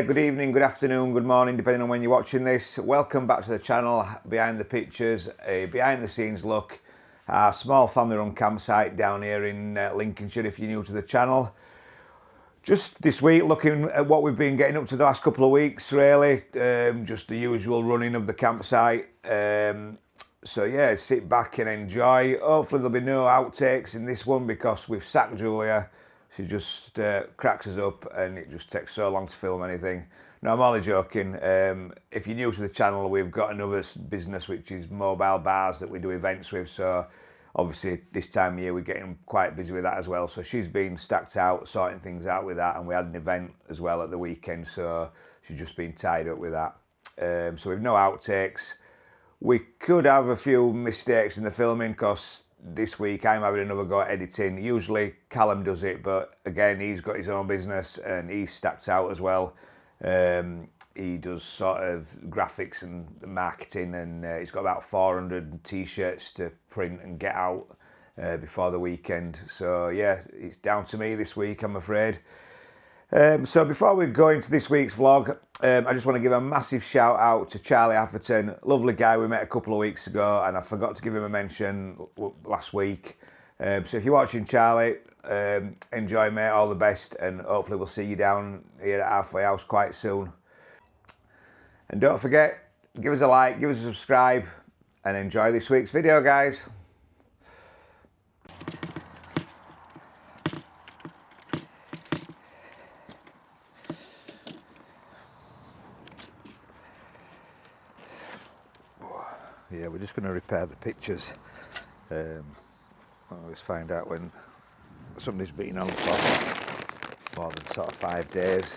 day, good evening, good afternoon, good morning, depending on when you're watching this. Welcome back to the channel, Behind the Pictures, a behind the scenes look. Our small family run campsite down here in Lincolnshire, if you're new to the channel. Just this week, looking at what we've been getting up to the last couple of weeks, really. Just the usual running of the campsite. So yeah, sit back and enjoy. Hopefully there'll be no outtakes in this one because we've sacked Julia. She just cracks us up and it just takes so long to film anything. No, I'm only joking. If you're new to the channel, we've got another business which is mobile bars that we do events with. So obviously this time of year we're getting quite busy with that as well. So she's been stacked out, sorting things out with that. And we had an event as well at the weekend. So she's just been tied up with that. So we've no outtakes. We could have a few mistakes in the filming because this week I'm having another go at editing. Usually Callum does it, but again, he's got his own business and he's stacked out as well. He does sort of graphics and marketing, and he's got about 400 t-shirts to print and get out before the weekend. So yeah, it's down to me this week, I'm afraid. So before we go into this week's vlog, I just want to give a massive shout out to Charlie Atherton. Lovely guy, we met a couple of weeks ago and I forgot to give him a mention last week. So if you're watching, Charlie, enjoy, mate, all the best, and hopefully we'll see you down here at Halfway House quite soon. And don't forget, give us a like, give us a subscribe, and enjoy this week's video, guys. Yeah, we're just going to repair the pictures. I always find out when somebody's been on for more than sort of 5 days.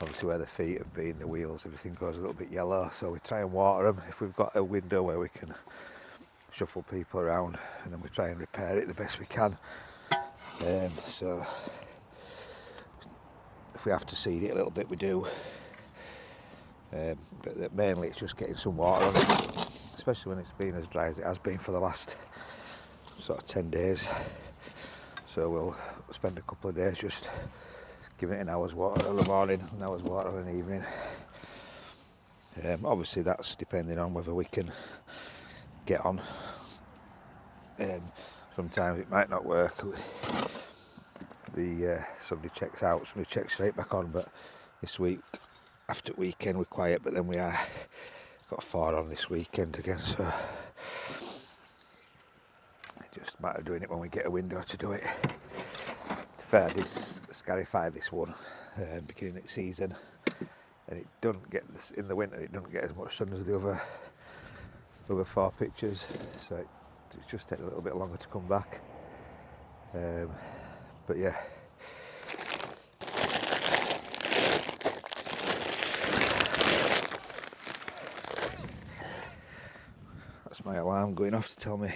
Obviously where the feet have been, the wheels, everything goes a little bit yellow, so we try and water them if we've got a window where we can shuffle people around, and then we try and repair it the best we can. So if we have to seed it a little bit, we do. But mainly it's just getting some water on it, especially when it's been as dry as it has been for the last sort of 10 days. So we'll spend a couple of days just giving it an hour's water in the morning, an hour's water in the evening. Obviously that's depending on whether we can get on. Sometimes it might not work. Somebody checks out, somebody checks straight back on, but this week, after weekend, we're quiet, but then we are got 4 on this weekend again, so it just a matter of doing it when we get a window to do it. To be fair, I did scarify this one beginning of the season, and it doesn't get this in the winter. It doesn't get as much sun as the other 4 pictures, so it's just taking a little bit longer to come back. But yeah. My alarm going off to tell me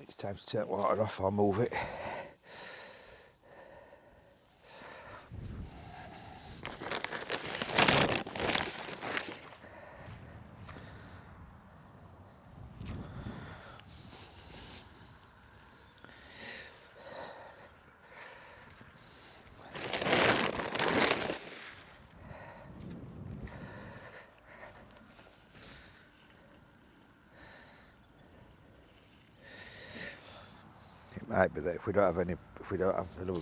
it's time to turn water off or move it. Might be that if we don't have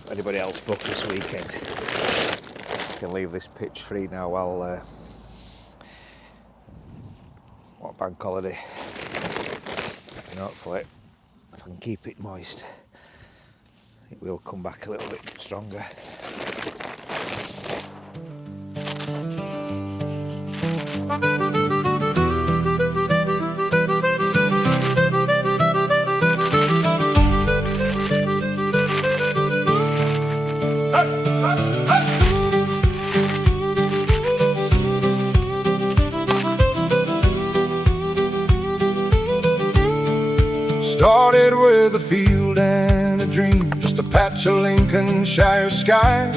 anybody else booked this weekend, we can leave this pitch free now while what bank holiday, and hopefully if I can keep it moist it will come back a little bit stronger. Started with a field and a dream, just a patch of Lincolnshire sky,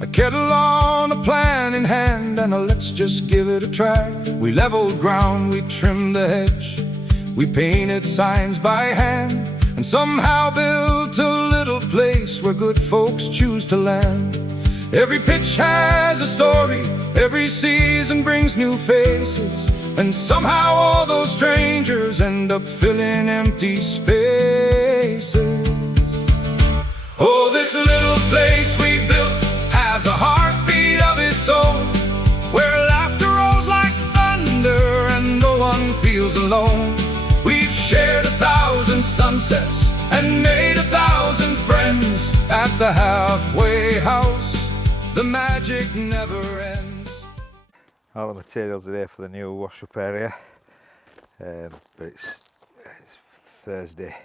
a kettle on a plan in hand, and a let's just give it a try. We leveled ground, we trimmed the hedge, we painted signs by hand, and somehow built a little place where good folks choose to land. Every pitch has a story, every season brings new faces, and somehow all those strangers end up filling empty spaces. Oh, this little place we built has a heartbeat of its own, where laughter rolls like thunder and no one feels alone. We've shared 1,000 sunsets and made 1,000 friends. At the halfway house, the magic never ends. All the materials are here for the new wash-up area, but it's Thursday.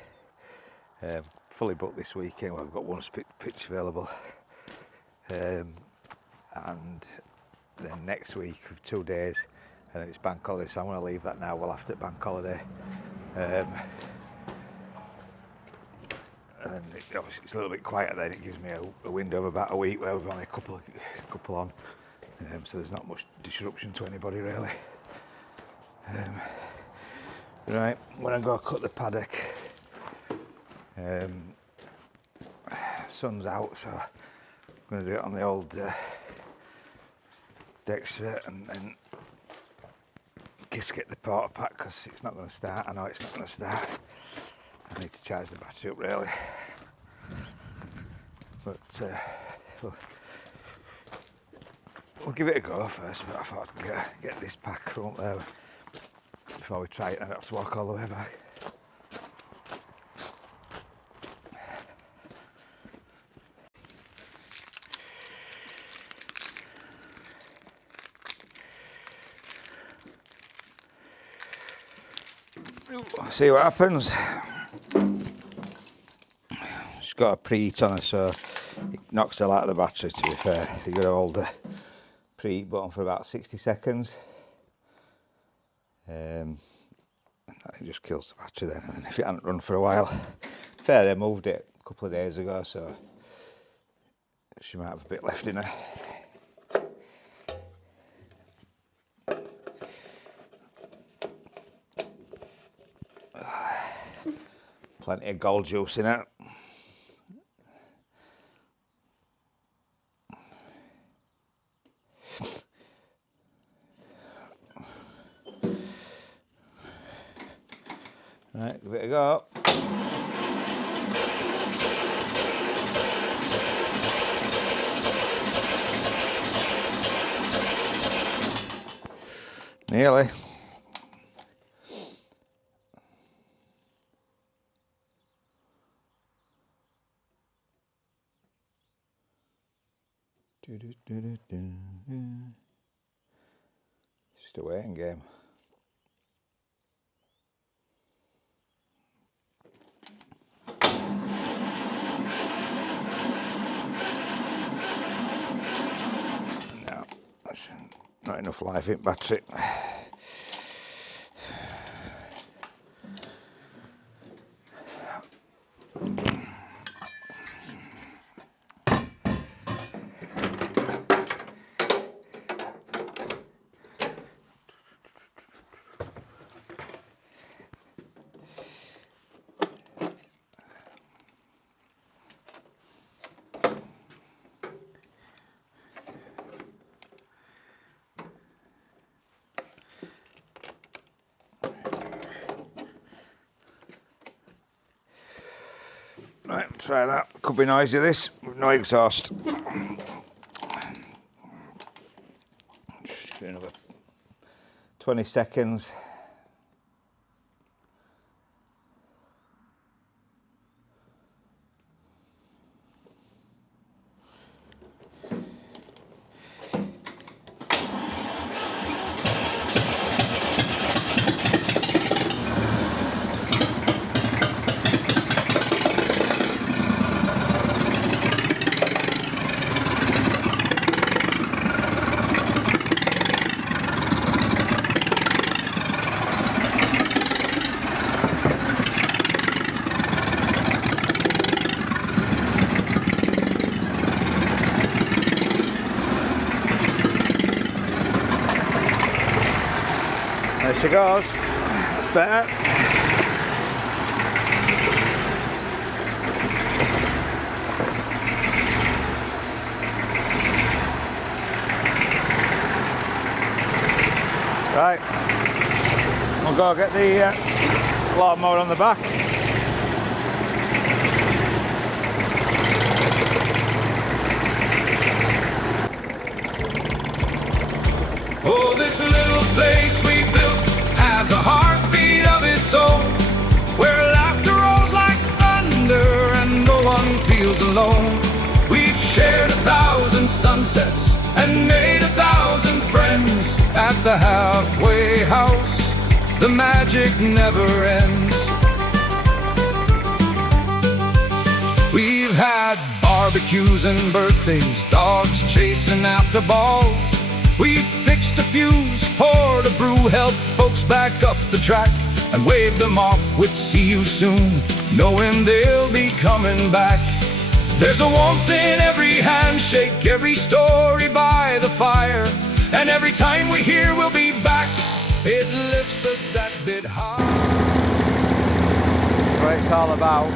Fully booked this weekend. Well, I've got one pitch available, and then next week for 2 days, and then it's bank holiday, so I'm going to leave that now. Well, after bank holiday, and then obviously it's a little bit quieter. Then it gives me a window of about a week where we've only a couple on, so there's not much disruption to anybody really. Right, when I go cut the paddock, sun's out, so I'm going to do it on the old Dexter and then just get the porta pack because it's not going to start. I know it's not going to start. I need to charge the battery up really, but we'll give it a go first. But I thought I'd get this pack from up there before we try it, and I don't have to walk all the way back. See what happens. It's got a preheat on it, so it knocks the light of the battery, to be fair. You've got to hold the preheat button for about 60 seconds. It just kills the battery then, and if it hadn't run for a while. Fair, they moved it a couple of days ago, so she might have a bit left in her. Plenty of gold juice in it. Right, give it a go. Nearly. It's just a waiting game. No, that's not enough life in battery. Right, try that. Could be noisy this, with no exhaust. Just do another 20 seconds. There she goes. That's better. Right, we'll go get the lawnmower on the back. Oh, this little place we built has a heartbeat of its own, where laughter rolls like thunder and no one feels alone. We've shared 1,000 sunsets and made 1,000 friends. At the halfway house, the magic never ends. We've had barbecues and birthdays, dogs chasing after balls. We've fixed a fuse, poured a brew, helped folks back up the track, and waved them off with "see you soon," knowing they'll be coming back. There's a warmth in every handshake, every story by the fire, and every time we hear we'll be back, it lifts us that bit higher. This is what it's all about.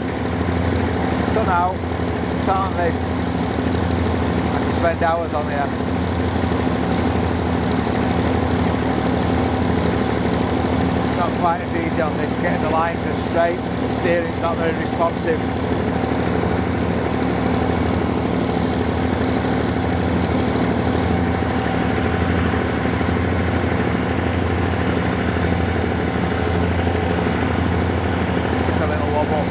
Sun out, sat on this, I can spend hours on here. Not quite as easy on this, getting the lines as straight, the steering's not very responsive. Just a little wobble.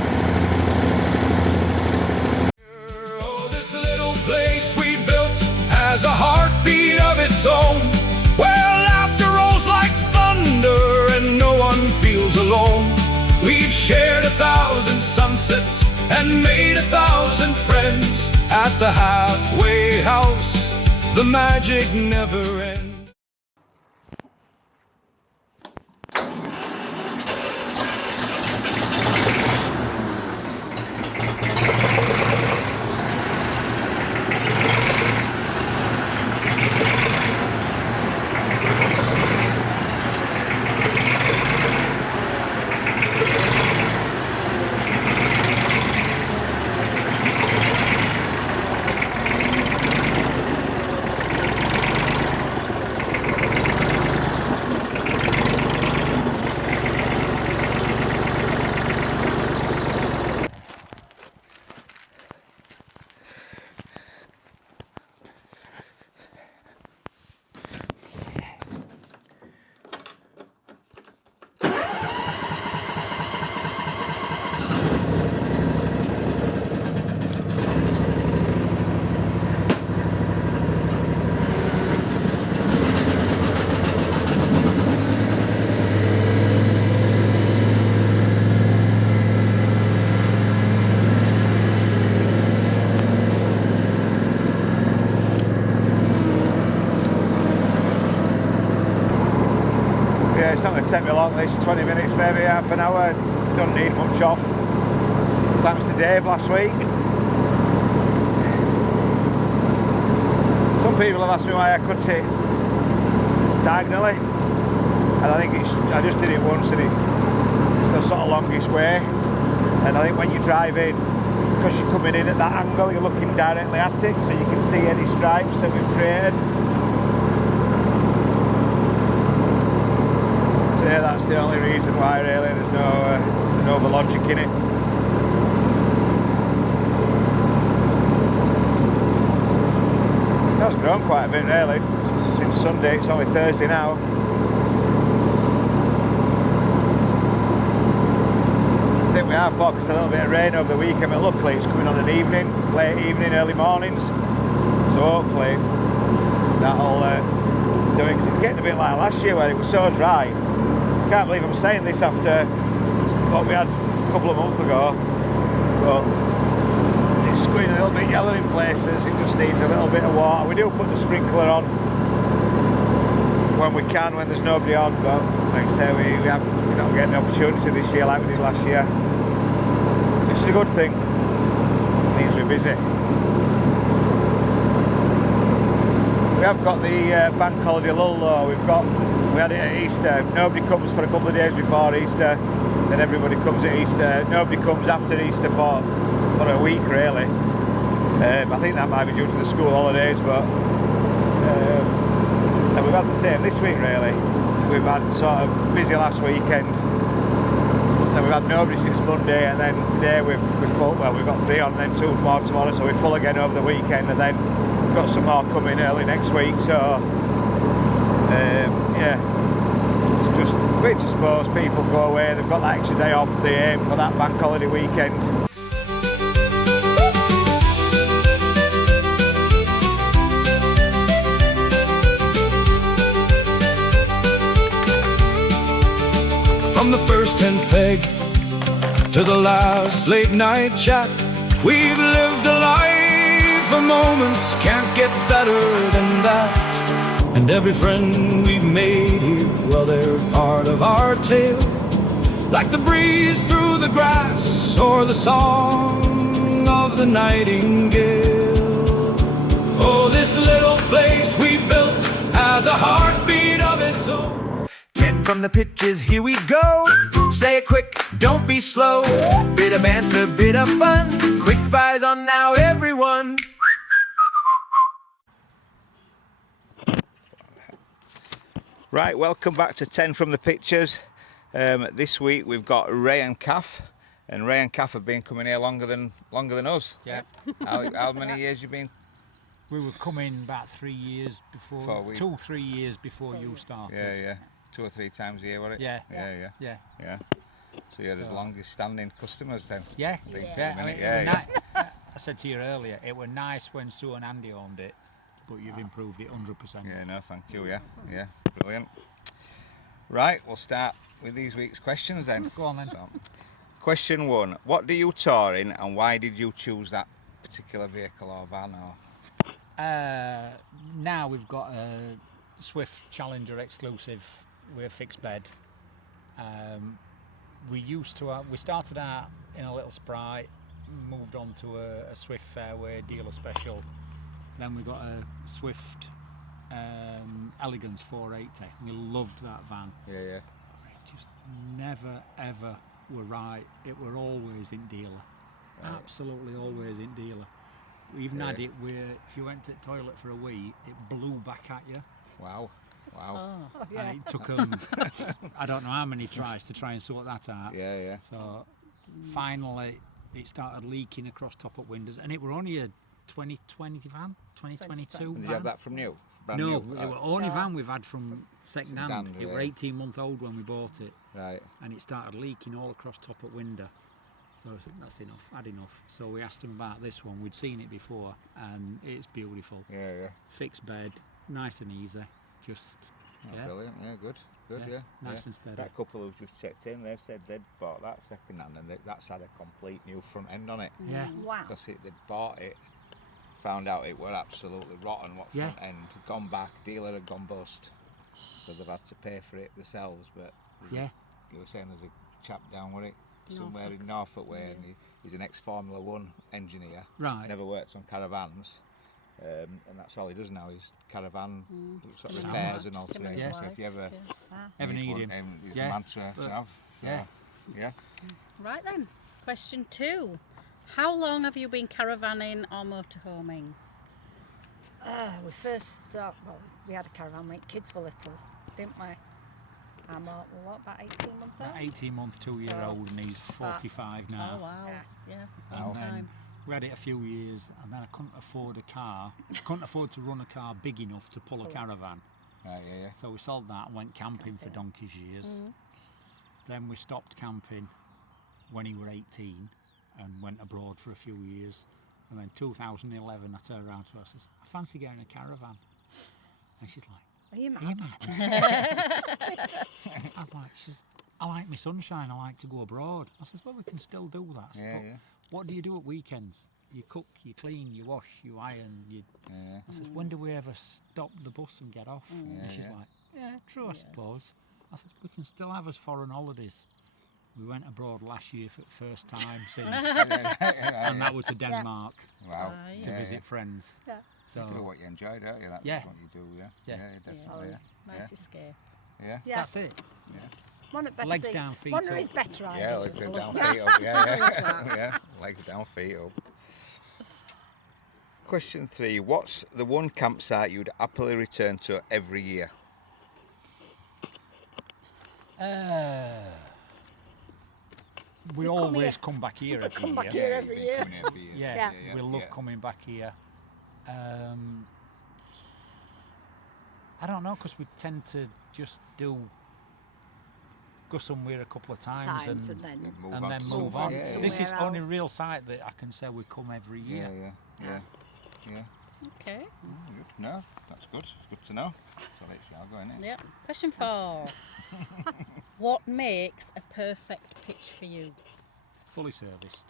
Oh, this little place we built has a heartbeat of its own, where laughter rolls like thunder and no one feels alone. We've shared 1,000 sunsets and made 1,000 friends. At the halfway house, the magic never ends. It's not going to take me long, this 20 minutes, maybe half an hour. Don't need much off. Thanks to Dave last week. Some people have asked me why I cut it diagonally, and I think I just did it once, and it's the sort of longest way. And I think when you drive in, because you're coming in at that angle, you're looking directly at it, so you can see any stripes that we've created. Yeah, that's the only reason why, really. There's no other logic in it. That's grown quite a bit, really, since Sunday. It's only Thursday now. I think we are focused a little bit of rain over the weekend, but luckily it's coming on an evening, late evening, early mornings. So hopefully that'll do it, because it's getting a bit like last year where it was so dry. I can't believe I'm saying this after what we had a couple of months ago, but it's going a little bit yellow in places. It just needs a little bit of water. We do put the sprinkler on when we can, when there's nobody on, but like I say, we're not getting the opportunity this year like we did last year, which is a good thing. It means we're busy. We have got the bank holiday lull though. We had it at Easter. Nobody comes for a couple of days before Easter, then everybody comes at Easter. Nobody comes after Easter for a week, really. I think that might be due to the school holidays, but and we've had the same this week, really. we've had sort of busy last weekend. Then we've had nobody since Monday, and then today we're full. Well, we've got 3 on, and then 2 more tomorrow, so we're full again over the weekend, and then we've got some more coming early next week. So yeah, it's just which I suppose people go away. They've got that extra day off. They aim for that bank holiday weekend. From the first tent peg to the last late night chat, we've lived a life of moments, can't get better than that. And every friend we've made here, well, they're part of our tale, like the breeze through the grass or the song of the nightingale. Oh, this little place we built has a heartbeat of its own. 10 from the pitches, here we go. Say it quick, don't be slow. Bit of banter, bit of fun. Quick fires on now, everyone. Right, welcome back to 10 from the pictures. This week we've got Ray and Kath, and Ray and Kath have been coming here longer than us. Yeah. How many years you been? We were coming about 3 years before, 2-3 years before you started. Yeah. 2 or 3 times a year, was it? Yeah. Yeah. So you're the longest standing customers then? Yeah. I think, Yeah. at the minute. I said to you earlier, it was nice when Sue and Andy owned it, but you've improved it 100%. Yeah, no, thank you. Yeah, brilliant. Right, we'll start with these week's questions then. Go on then. So, question 1: what do you tour in, and why did you choose that particular vehicle or van? Or Now we've got a Swift Challenger exclusive with a fixed bed. We started out in a little Sprite, moved on to a Swift Fairway dealer special. Then we got a Swift Elegance 480. We loved that van. Yeah. It just never ever were right. It were always in dealer. Right. Absolutely always in dealer. We even had it where if you went to the toilet for a wee, it blew back at you. Wow. Oh, And it took them, I don't know how many tries to try and sort that out. Yeah. So finally it started leaking across top-up windows, and it were only a 2020 van, 2022 Did van. you have that from new? Brand No, new? it was only van we've had from second hand. It were 18-month-old when we bought it. Right. And it started leaking all across top-up window. So I said, that's enough, had enough. So we asked them about this one. We'd seen it before, and it's beautiful. Yeah. Fixed bed, nice and easy. Just, Brilliant. Yeah, good. Nice and steady. That couple who's just checked in, they've said they'd bought that second hand, and that's had a complete new front end on it. Yeah. wow. Because they'd bought it, found out it were absolutely rotten, front end, gone back, dealer had gone bust, so they've had to pay for it themselves. But you were saying there's a chap down with it somewhere in Norfolk way, and he's an ex-Formula 1 engineer. Right. Never worked on caravans. And that's all he does now, is caravan sort of repairs and alterations. So if you ever need him, he's the man to have. So, yeah. Right then, question 2. How long have you been caravanning or motorhoming? We first thought, we had a caravan when kids were little, didn't we? About 18 months old? 18-month, 2-year-old, and he's 45 now. Oh wow, yeah, And long then time. we had it a few years, and then I couldn't afford a car. Couldn't afford to run a car big enough to pull a caravan. Right, yeah. So we sold that and went camping for donkey's years. Then we stopped camping when he were 18 and went abroad for a few years. And then 2011, I turned around to her and says, I fancy getting a caravan. And she's like, Are you mad? I'm like, I like my sunshine, I like to go abroad. I says, well, we can still do that. Yeah. What do you do at weekends? You cook, you clean, you wash, you iron. I says, when do we ever stop the bus and get off? And she's like, yeah, true, I suppose. I says, we can still have us foreign holidays. We went abroad last year for the first time since, and that was to Denmark. Wow. To visit friends. Yeah. So You do what you enjoy, don't you? That's what you do, definitely. Nice escape. Yeah. that's it. One of best Legs things. down, feet One of up. his better ideas. Yeah, legs down, feet up. Yeah. Legs down, feet up. Question 3: what's the one campsite you'd happily return to every year? We come always here. come back here We every come year. back here every year. Coming here for years. Yeah, Yeah. we love coming back here. I don't know, because we tend to just go somewhere a couple of times, and then Move and on then to move something, on. yeah, yeah. This is Somewhere only else. real site that I can say we come every year. Yeah. Okay. Good. No, that's good. It's good to know. So let's go, innit? Yep. Question 4. What makes a perfect pitch for you? Fully serviced,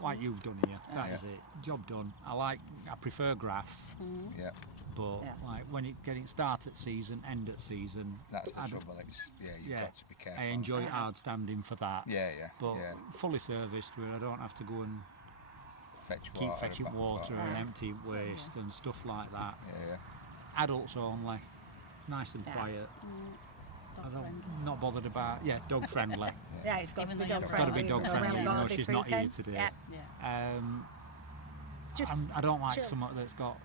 like you've done here. That is it. Job done. I prefer grass, Yeah. but Yeah. like when it getting start at season, end at season. That's the I don't- trouble. You've Yeah, got to be careful. I enjoy hard standing for that. Yeah. But yeah. fully serviced, where I don't have to go and keep fetching water and empty waste and stuff like that. Yeah. Adults only, nice and Yeah. quiet. Dog I don't, friendly. not bothered about, dog friendly. Yeah, it's got to Even be though dog you've It's got to friendly. be dog even though we friendly, haven't even got though it this she's not here weekend. today. Yeah. Yeah. Just I don't like chill. something that's got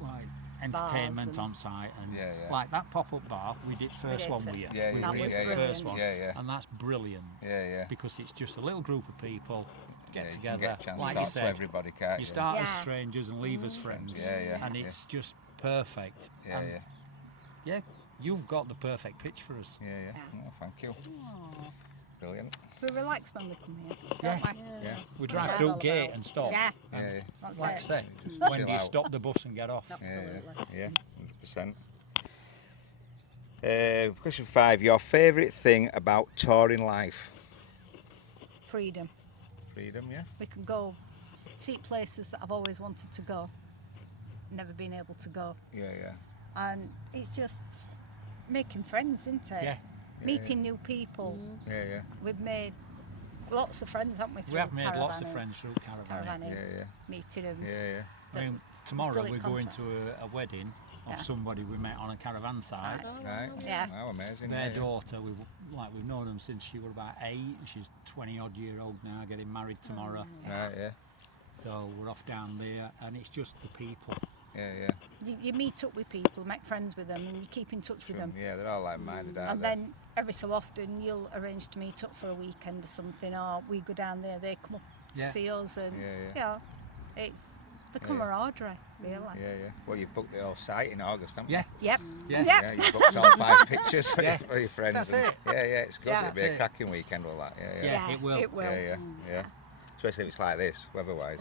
like entertainment and- on site, and Yeah. like that pop-up bar. We did first did one fir- with you. Yeah, we that did was the first brilliant. one, Yeah. and that's brilliant Yeah. because it's just a little group of people Yeah, get you together. can get a chance Like to you talk to said, everybody, can't you you? start as Yeah. strangers and leave as friends. Yeah. And it's just perfect. Yeah. And yeah, you've got the perfect pitch for us. Yeah. Yeah. Oh, thank you. Brilliant. we relax when we come here. Yeah. Don't we? Yeah. We drive Yeah. through All gate about- and stop. Yeah. Yeah. That's Like I it. say, Just when chill do you out. stop the bus and get off? Absolutely. Yeah. 100%. Question 5. Your favourite thing about touring life? Freedom. Freedom, yeah. We can go see places that I've always wanted to go, never been able to go, Yeah. and it's just making friends, isn't it? Yeah. Meeting new people. Yeah. We've made lots of friends, haven't we? We have through made lots of caravanning- friends through caravanning. Caravanning, Yeah. meeting them. Yeah. I mean, We're tomorrow still in we're going contact. to a wedding of Yeah. somebody we met on a caravan site. Right. Yeah. Oh, amazing. Their yeah. daughter, we've known them since she was about 8. And she's 20-odd-year-old now, getting married tomorrow. Right, yeah. So we're off down there, and it's just the people. Yeah. You meet up with people, make friends with them, and you keep in touch with them. Yeah, they're all like-minded, aren't And they? then every so often you'll arrange to meet up for a weekend or something, or we go down there, they come up to Yeah. see us, and Yeah. you know, it's the Yeah. camaraderie, really. Yeah. Well, you've booked the whole site in August, haven't Yeah, you? Yep. yeah. Yep. Yeah, you've booked all 5 pictures for, Yeah. for your friends. That's and- it. Yeah, it's good. Yeah. It'll be That's a it. cracking weekend with that. Yeah. Yeah, it will. It will. Yeah. Especially if it's like this, weather-wise.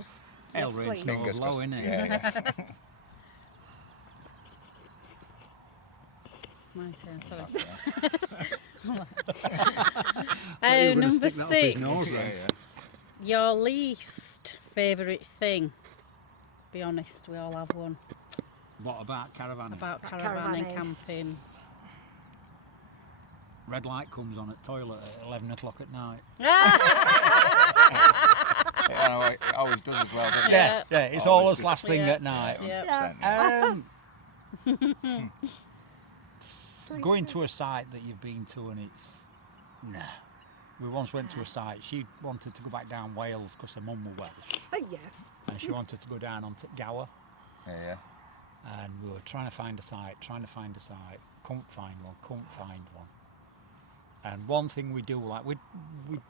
Hell, Yes, rain, please. snow, Fingers blow, crossed. innit? Yeah. My turn, sorry. You're gonna Number stick that up his 6. nose, Yeah, right? Your least favourite thing? Be honest, we all have one. What about caravanning? About About caravanning, caravanning. camping. Red light comes on at toilet at 11 o'clock at night. Yeah, I know, it always does as well, doesn't it? Yeah. Yeah, it's Always always just- last thing Yeah. at night. Yeah. Yeah. Going to a site that you've been to and it's nah. We once went to a site. She wanted to go back down Wales because her mum was Welsh, Yeah. and she wanted to go down onto Gower. Yeah. And we were trying to find a site. Couldn't find one. And one thing we do like, we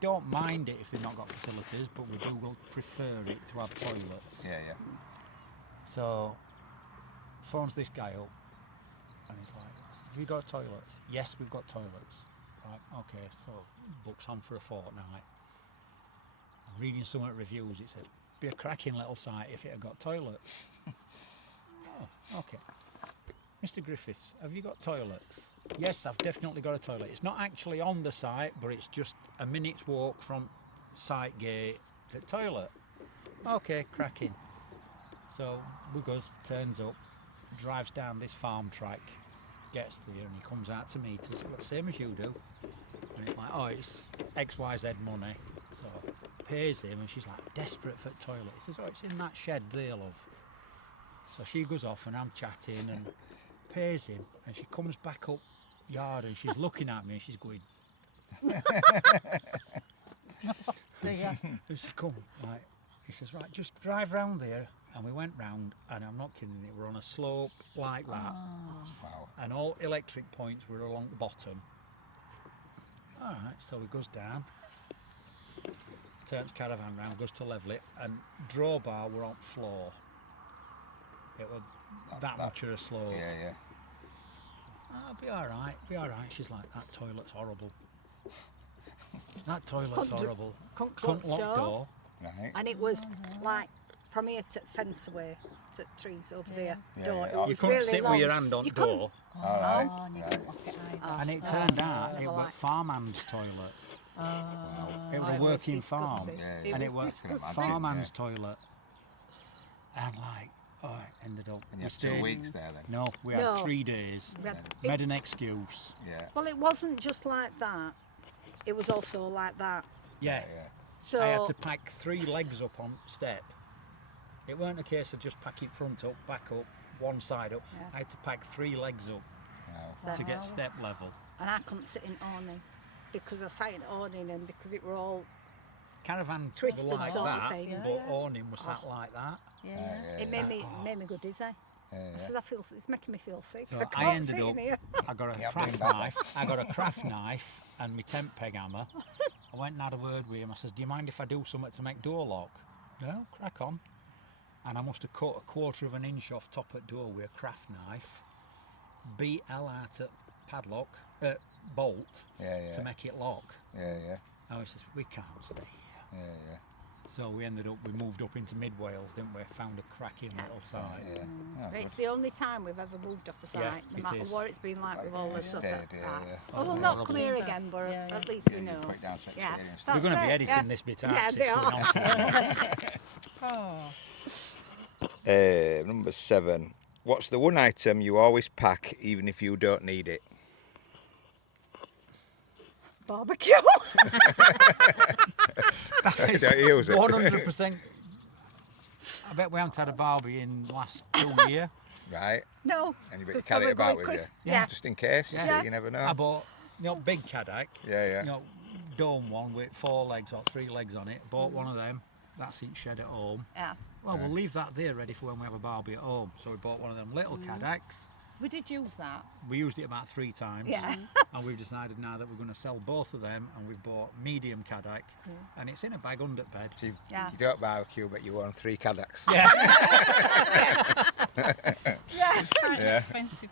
don't mind it if they've not got facilities, but we do prefer it to have toilets. Yeah. So phones this guy up and he's like, have you got toilets? Yes, we've got toilets. Right, okay, so books on for a fortnight. I'm reading some of the reviews, it said, be a cracking little site if it had got toilets. Oh, okay. Mr. Griffiths, have you got toilets? Yes, I've definitely got a toilet. It's not actually on the site, but it's just a minute's walk from site gate to toilet. Okay, cracking. So we goes, turns up, drives down this farm track, gets there, and he comes out to meet us, same as you do. And it's like, oh, it's XYZ money. So pays him, and she's like, desperate for the toilet. He says, oh, it's in that shed there, love. So she goes off, and I'm chatting, and pays him, and she comes back up yard, and she's looking at me, and she's going. And she come, like, he says, right, just drive round there. And we went round, and I'm not kidding you, we're on a slope like that. Wow. And all electric points were along the bottom. All right, so he goes down, turns caravan round, goes to level it, and drawbar were on floor. It was that much of a slope. Yeah, yeah. I'll be all right, be all right. She's like, that toilet's horrible. That toilet's horrible. Couldn't Lock door. door. Right. And it was like from here to fence away to trees over there. Yeah, Door. yeah. It You was couldn't really sit long. with your hand on You couldn't- door. All right. Oh, and you didn't lock it either. And it turned out it never was liked- farmhand's toilet. It was Oh, a working farm. disgusting. Yeah, And It it was was disgusting. farmhand's toilet. And like, oh, it ended up. And you we had 2 stayed- weeks there then? No, we had No. 3 days. We had- Made an excuse. Yeah. Well, it wasn't just like that. It was also like that. Yeah. Yeah. So I had to pack 3 legs up on step. It weren't a case of just packing front up, back up, one side up. Yeah. I had to pack 3 legs up Wow. to get step level. and I couldn't sit in awning because I sat in awning and because it were all Caravan Twisted were like sort of that, thing. but Yeah. awning was sat like that. Yeah, Yeah, yeah. it made me go dizzy. Yeah, I yeah. said I feel it's making me feel sick. So I I can't ended sit up, in here. I got a Yeah, craft bring back knife. I got a craft knife and my tent peg hammer. I went and had a word with him. I says, "Do you mind if I do something to make door lock?" "No, crack on." And I must have cut a 1/4 of an inch off top at door with a craft knife. Beat hell out at padlock, bolt Yeah, yeah. to make it lock. Yeah, yeah. And he says, "We can't stay here." Yeah, yeah. So we moved up into mid Wales, didn't we? Found a cracking little site. Yeah. Oh, It's good. the only time we've ever moved off the site, Yeah, no it matter is. what it's been like with all this sort of. Yeah, yeah, yeah. Well, we'll Oh, not horrible. come here again, but Yeah, yeah. at least we Yeah, you know. put it down to Yeah, experience. We're that's going to be it, editing yeah. this bit out. Yeah, 'cause they it's going are. on to you. Number 7. What's the one item you always pack even if you don't need it? Barbecue. Don't use it. 100%. I bet we haven't had a barbie in last 2 years. Right. No. And you better because carry it we're about going with Chris- you. Yeah. Just in case, you Yeah. see, you never I know. bought, big Caddock. Yeah, yeah. Dome one with 4 legs or 3 legs on it. Bought one of them. That's in shed at home. Yeah. Well, we'll leave that there ready for when we have a barbie at home. So we bought one of them little Caddocks. We did use that. We used it about 3 times. Yeah. And we've decided now that we're going to sell both of them, and we've bought medium Caddock, and it's in a bag under bed. So Yeah. you don't barbecue, but you own 3 Caddocks. Yeah. Yes. Quite Yeah. expensive.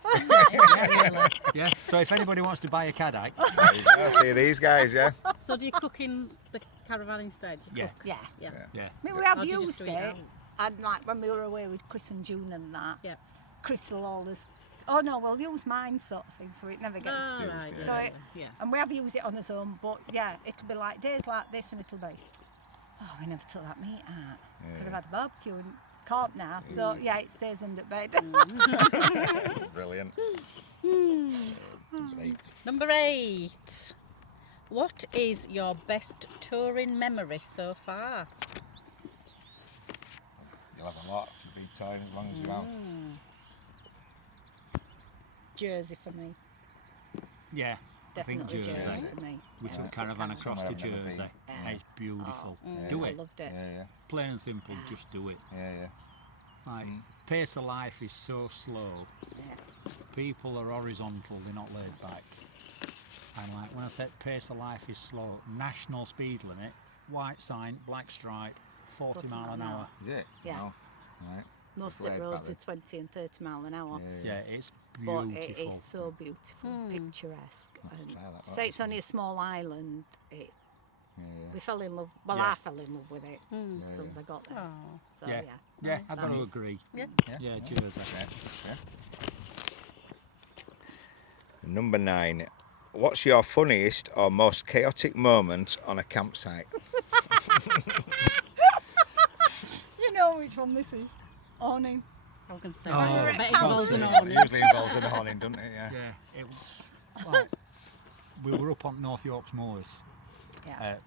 Yeah. So if anybody wants to buy a Caddock, There you go. See these guys, yeah? So do you cook in the caravan instead? You Yeah. cook? Yeah. Yeah. yeah. I mean, we have Or do you just used do it it, out? and like when we were away with Chris and June and that, Yeah. Chris will always, oh no, we'll use mine sort of thing, so it never gets. Oh, right. So Yeah. it, Yeah. and we have used it on its own, but yeah, it'll be like days like this, and it'll be, oh, we never took that meat out. Could have had a barbecue and can't now. So yeah, it stays under bed. Brilliant. Number 8. What is your best touring memory so far? You'll have a lot for the big town as long as you have. Jersey for me, Yeah. I think definitely Jersey. Jersey for me. We took took caravan caravan. across to Somewhere I've never Jersey. been. It's beautiful. Yeah, Do I it. loved it. Yeah, yeah. Plain and simple, just do it. Yeah, yeah. Like, pace of life is so slow. Yeah. People are horizontal, they're not laid back. And like when I said pace of life is slow, national speed limit, white sign, black stripe, 40 mile an hour. Is it? Yeah. Oh, right. Most Just of the laid roads are back 20 and 30 mile an hour. Yeah, it's But beautiful. it is so beautiful, picturesque. And try that, say it's only a small island. We Yeah, fell in love. Well, Yeah. I fell in love with it as soon as I got there. Oh. So Yeah. yeah. Yeah, I've got to Nice. agree. Yeah. Yeah, Jersey. yeah. Yeah. Number 9. What's your funniest or most chaotic moment on a campsite? You know which one this is? Awning. I was going to say, Oh. I bet it involves an It awning. usually involves an awning, doesn't it? Yeah. Yeah, it was. Well, we were up on North York's Moors, Yeah. a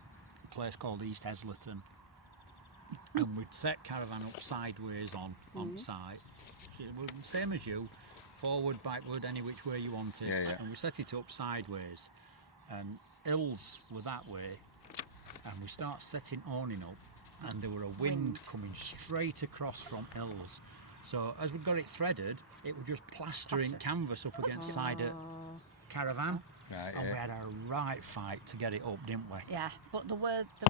place called East Heslington, and we'd set caravan up sideways on site. It was the same as you, forward, backward, any which way you want it. Yeah, yeah. And we set it up sideways, and hills were that way, and we start setting awning up, and there were a wind coming straight across from hills. So as we got it threaded, it was just plastering canvas up against side of caravan, Right, and yeah. we had a right fight to get it up, didn't we? Yeah, but the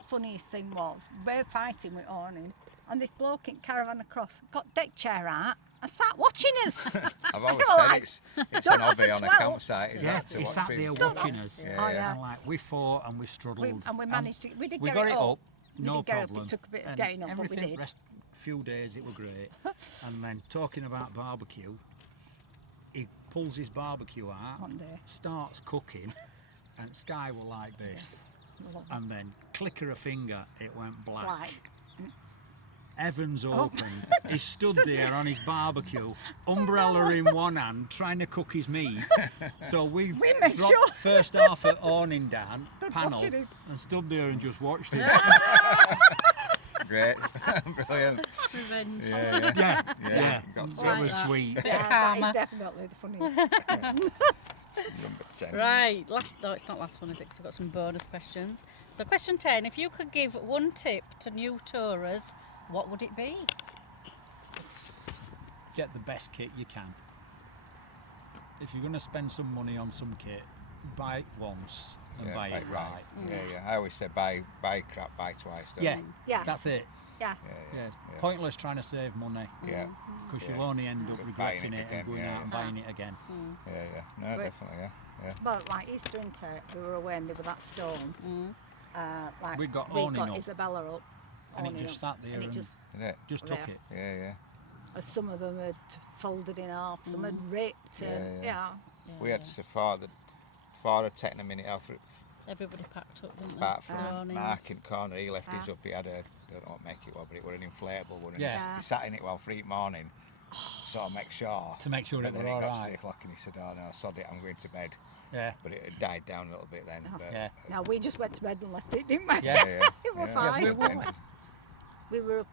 funniest thing was, we're fighting with awning, and this bloke in caravan across got deck chair out and sat watching us. I've always They were said like, it's "Don't an hobby offer on a 12." campsite, is Yeah, that? To he watch sat there people. watching us. Yeah, Oh, yeah. yeah. And like we fought and we struggled. And we managed to, we we get got it it up. up, We no did get it up, problem. it took a bit of And getting up, but we everything, did. rest few days it were great. And then talking about barbecue, he pulls his barbecue out, One day. starts cooking, and Sky were like this. Love it. And then click of a finger, it went black. Black. Heavens Oh. opened. He stood there on his barbecue, umbrella in one hand, trying to cook his meat. So we made dropped sure. first half of awning down, Stood panel, watching him. and stood there and just watched it. Great. Brilliant. Revenge. Yeah, Yeah, yeah. yeah. Got So to it was that. sweet. Bit of Yeah, that karma. is definitely the funniest. number 10. Right, no, it's not last one, is it? 'Cause we've got some bonus questions. So, question 10: if you could give one tip to new tourers, what would it be? Get the best kit you can. If you're going to spend some money on some kit, buy it once and buy it right. Yeah, yeah. I always say buy crap, buy twice. Don't Yeah, you? Yeah. that's it. Yeah. Yeah, pointless trying to save money Yeah. because Yeah. you'll only end up Buying regretting it it again, and going yeah, out and yeah. buying it again. Yeah, yeah. No, Right. definitely, yeah. Yeah. But like Easter winter, we were away and there was that storm. Like We got awning up. Isabella up. And it awning just up, sat there and it and- just, Isn't it? Just took Yeah. it. Yeah, yeah. some of them had folded in half, some had ripped, and Yeah, yeah. We had so far that had taken a minute off Everybody packed up, didn't they? apart for from the awnings. Mark in corner. He left his up. He had a, I don't know what make it was, but it was an inflatable one. And Yeah. he sat in it while 3 morning, sort of make sure. To make sure and it then were all got right. 6 o'clock and he said, "Oh no, sod it, I'm going to bed." Yeah. But it had died down a little bit then. But Yeah. Now we just went to bed and left it, didn't we? Yeah. yeah, We were yeah. fine. Good then. We were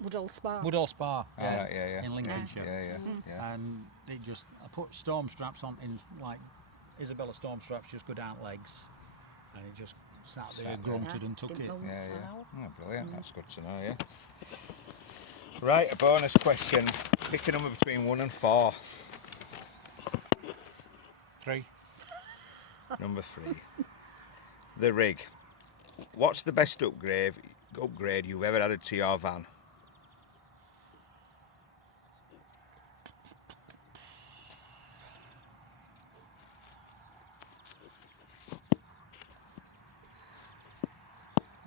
Woodall Spa. Woodall Spa. Yeah, yeah, yeah. In Lincolnshire. Yeah, yeah, yeah. And it just, I put storm straps on in like Isabella storm straps, just go down legs, and it just sat there, Sat there. grunted and took Didn't it. move. Yeah, yeah. Wow. Oh, brilliant. That's good to know, yeah. Right, a bonus question. Pick a number between 1 and 4. 3. Number 3. The rig. What's the best upgrade you've ever added to your van?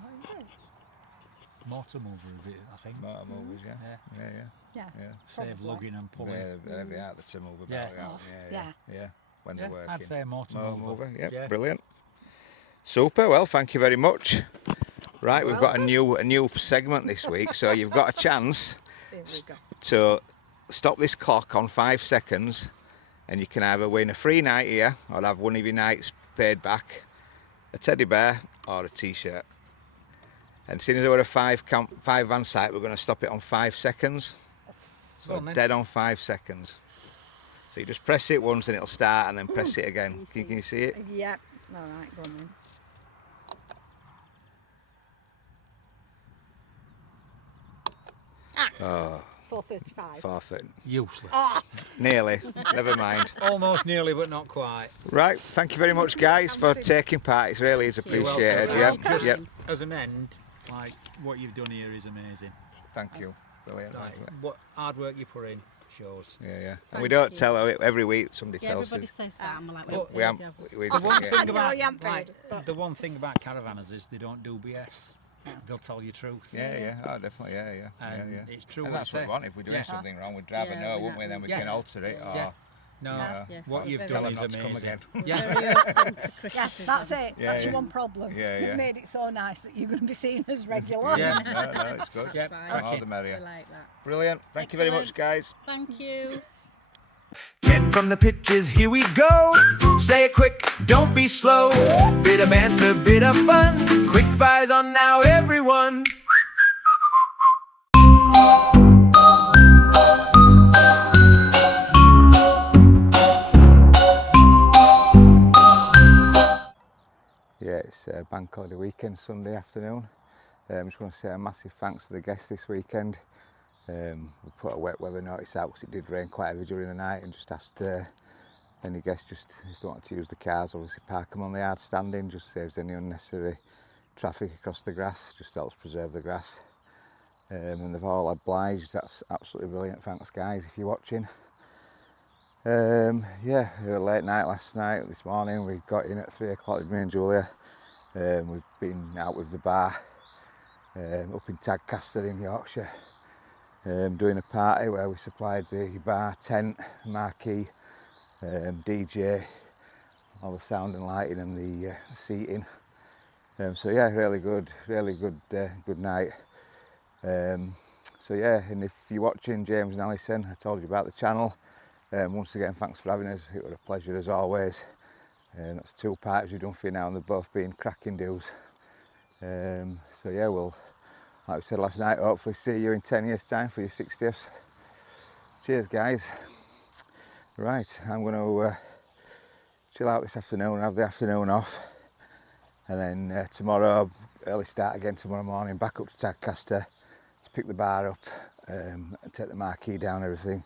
What is it? Motor mover a bit, I think. Motor movers, yeah. Yeah. Yeah, yeah. Yeah. Yeah. Save probably. lugging and pulling. Yeah, they're heavy out the to move about. Yeah. Yeah, yeah. When Yeah, they're working. I'd say a motor mover. Yep, Yeah. brilliant. Super. Well, thank you very much. Right, we've got a new segment this week, so you've got a chance There we go. to stop this clock on 5 seconds, and you can either win a free night here or have one of your nights paid back, a teddy bear or a t-shirt. And seeing as we're a 5 van site, we're going to stop it on 5 seconds. So Go on then. dead on 5 seconds. So you just press it once and it'll start, and then press it again. Can you see it? Yep. All right, go on then. Oh, 4:35. forfeit. Useless. Nearly. Never mind. Almost nearly, but not quite. Right, thank you very much, guys, for taking part. It really is appreciated. welcome. Yep, Just- yep. As an end, like what you've done here is amazing. Thank you. Brilliant. Like, what hard work you put in shows. Yeah, yeah. And we don't tell every week. Somebody Yeah, tells everybody us. says that. I'm like, But We haven't. We The one yeah. thing I know about you haven't paid, like, but- the one thing about caravanners is they don't do BS. They'll tell you truth. Yeah, yeah. Oh, definitely. Yeah, yeah. And yeah, yeah. it's true And what that's you what we say. want. If we're doing Yeah. something wrong, we'd rather Yeah, know, we wouldn't we? know. Then we Yeah. can alter it. Or Yeah. No, Yes, what you've very done tell is them not to come amazing. again. Yeah. very open to Yeah, criticism. that's it. Yeah, That's your yeah. one problem. Yeah, You've yeah. made it so nice that you're going to be seen as regular. Yeah. No, no, it's good. Yep. Fine. The more Okay. the I merrier. like that. Brilliant. Thank you very much, Excellent. guys. Thank you. Get from the pictures, here we go. Say it quick, don't be slow. Bit of banter, bit of fun. Quick fires on now, everyone. Yeah, it's bank holiday weekend, Sunday afternoon. I just want to say a massive thanks to the guests this weekend. We put a wet weather notice out because it did rain quite heavy during the night, and just asked any guests, just if they want to use the cars, obviously park them on the hard standing, just saves any unnecessary traffic across the grass, just helps preserve the grass. And they've all obliged. That's absolutely brilliant. Thanks guys if you're watching. Yeah, it was a late night last night. This morning we got in at 3 o'clock with me and Julia. We've been out with the bar up in Tadcaster in Yorkshire, doing a party where we supplied the bar tent, marquee, DJ, all the sound and lighting and the seating. So yeah, really good night. So yeah, and if you're watching, James and Alison, I told you about the channel. Once again, thanks for having us. It was a pleasure as always. That's 2 parts we've done for you now, and they've both been cracking dues. So yeah, we'll, like we said last night, hopefully see you in 10 years time for your 60th. Cheers guys. Right, I'm going to chill out this afternoon and have the afternoon off, and then tomorrow, early start again tomorrow morning, back up to Tadcaster to pick the bar up, and take the marquee down, everything,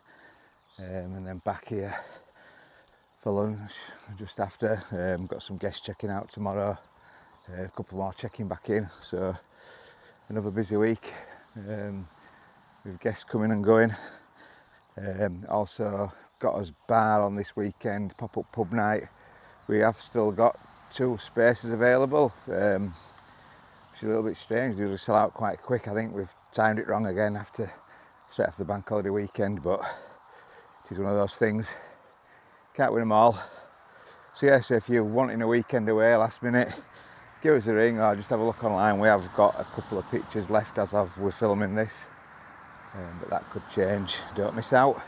and then back here for lunch just after. Got some guests checking out tomorrow, a couple more checking back in, so another busy week with guests coming and going. Also got us bar on this weekend, pop-up pub night. We have still got 2 spaces available, which is a little bit strange. They usually sell out quite quick. I think we've timed it wrong again straight after the bank holiday weekend, but it is one of those things. Can't win them all. So yeah, so if you're wanting a weekend away last minute, give us a ring or just have a look online. We have got a couple of pictures left as of we're filming this, but that could change. Don't miss out.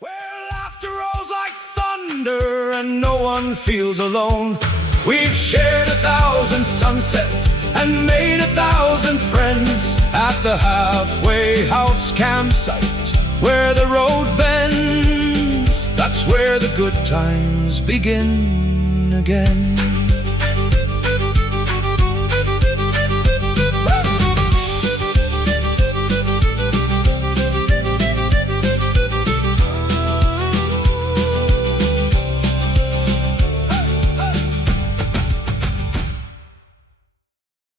Well, laughter rolls like thunder and no one feels alone. We've shared 1,000 sunsets and made 1,000 friends at the halfway house campsite where the road bends. That's where the good times begin again.